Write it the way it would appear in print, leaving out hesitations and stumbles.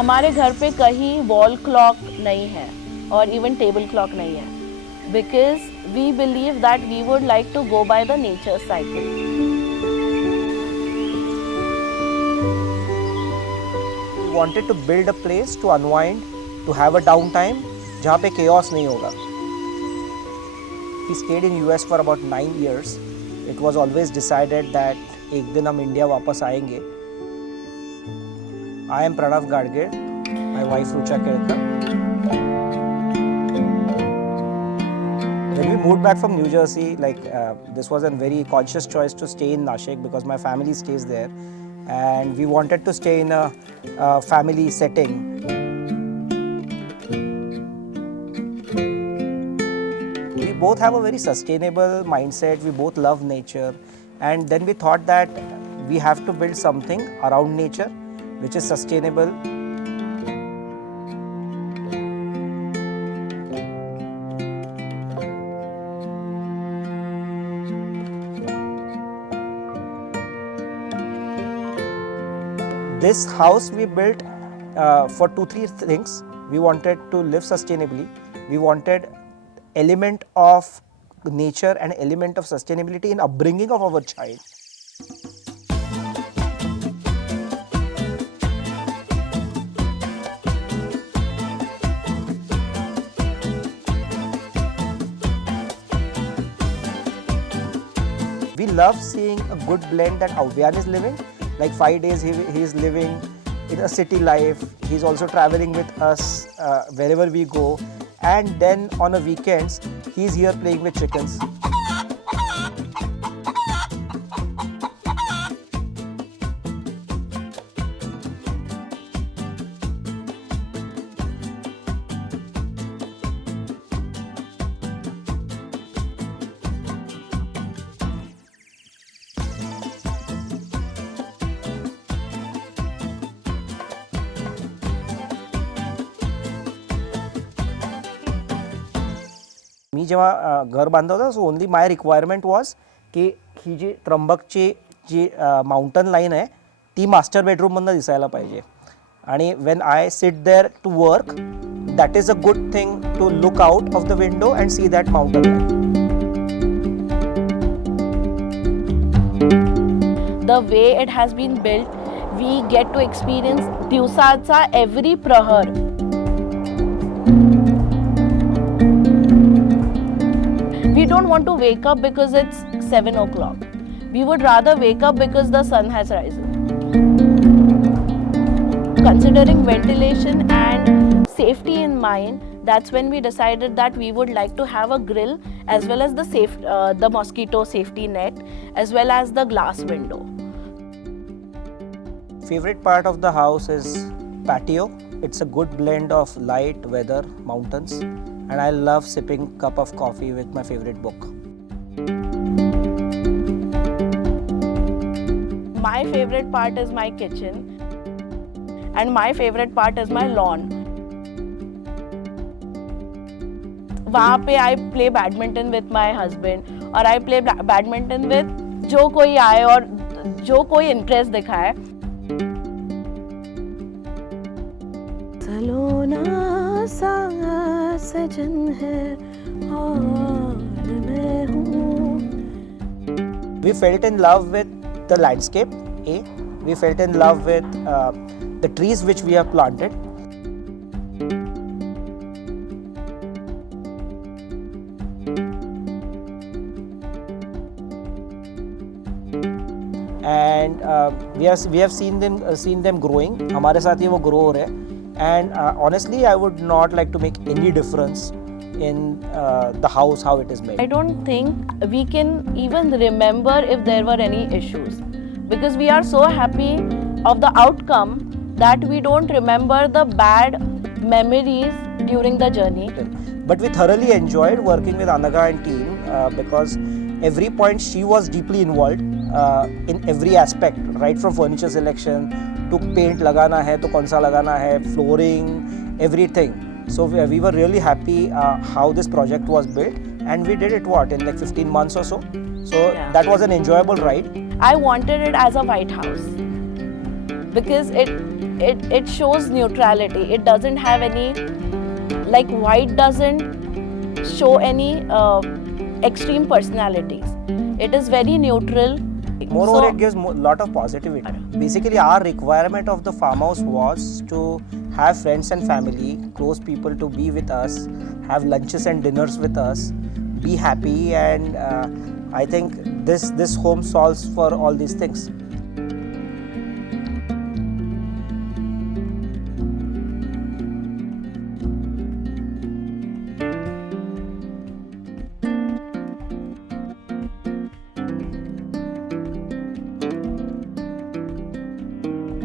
हमारे घर पे कहीं वॉल क्लॉक नहीं है और इवन टेबल क्लॉक नहीं है, because we believe that we would like to go by the nature cycle. We wanted to build a place to unwind, to have a downtime, जहाँ पे chaos नहीं होगा. We stayed in US for about 9 years. It was always decided that एक दिन हम India वापस आएंगे. I am Pranav Gadgir, my wife Rucha Kelkar. When we moved back from New Jersey, this was a very conscious choice to stay in Nashik because my family stays there, and we wanted to stay in a family setting. We both have a very sustainable mindset. We both love nature, and then we thought that we have to build something around nature, which is sustainable. This house we built for 2-3 things. We wanted to live sustainably. We wanted element of nature and element of sustainability in upbringing of our child. We love seeing a good blend that Avyan is living. Like 5 days he is living in a city life. He's also traveling with us wherever we go. And then on a weekends, he's here playing with chickens. मी जेव्हा घर बांधलं होतं so only my requirement was की ही जी त्र्यंबकची जी mountain line आहे ती master बेडरूममधनं दिसायला पाहिजे. आणि when I sit there to work that is a good thing to look out of the window and see that mountain line. The way it has been built, we get to experience दिवसाचा every प्रहर. We don't want to wake up because it's 7 o'clock. We would rather wake up because the sun has risen. Considering ventilation and safety in mind, that's when we decided that we would like to have a grill as well as the mosquito safety net as well as the glass window. Favorite part of the house is patio. It's a good blend of light, weather, mountains, and I love sipping cup of coffee with my favorite book. My favorite part is my kitchen and my favorite part is my lawn. वहाँ पे I play badminton with my husband और I play badminton with जो कोई आए और जो कोई interest दिखाए. सलोना सा सजन है और मैं हूँ. We felt in love with the landscape. We felt in love with the trees which we have planted. And we have seen them growing. हमारे साथ ही वो grow हो रहे हैं. And honestly, I would not like to make any difference in the house how it is made. I don't think we can even remember if there were any issues because we are so happy of the outcome that we don't remember the bad memories during the journey. But we thoroughly enjoyed working with Anaga and team because every point she was deeply involved in every aspect, right from furniture selection to paint लगाना है तो कौन सा लगाना है, flooring, everything. So we were really happy how this project was built, and we did it in like 15 months or so. So Yeah. that was an enjoyable ride. I wanted it as a White House. because it shows neutrality. It doesn't have any, like white doesn't show any extreme personalities. It is very neutral. Moreover, So- it gives a lot of positivity. Basically, our requirement of the farmhouse was to have friends and family, close people to be with us, have lunches and dinners with us, be happy, and I think this home solves for all these things.